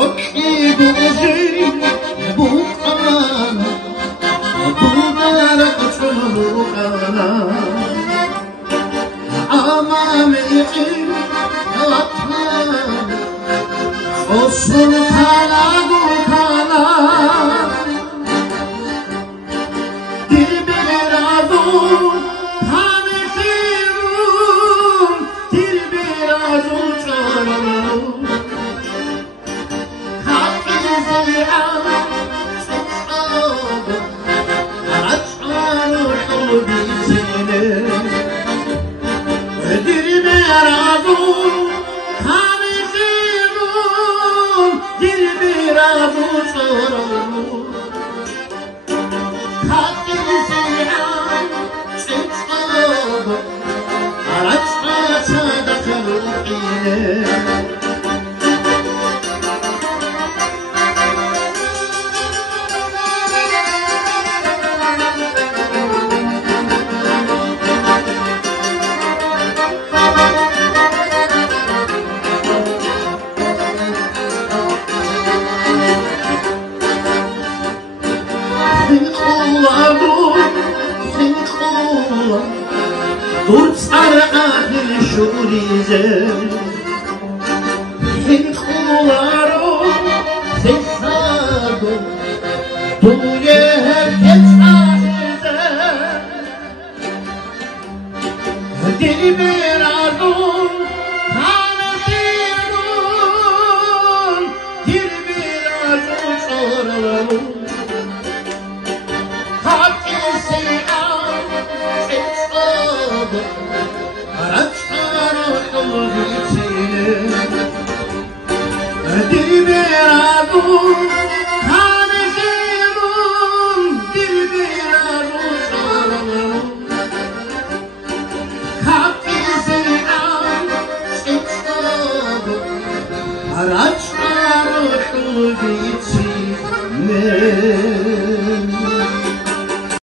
ركي بوجي بوقانا بوغارك بوقانا عمامي وطانا خصن خالا بوقانا دل برادو هانخيرون دل برادو چارون Dur sarı şurize Sen kularo sen sado Duye etsahize Dilberadun kanakirun Dilberadun soralım Hakisi Dilberadun kanekirun Dilberadun soralım Kapisi an çıksadı Araçlar uçtu gitsinler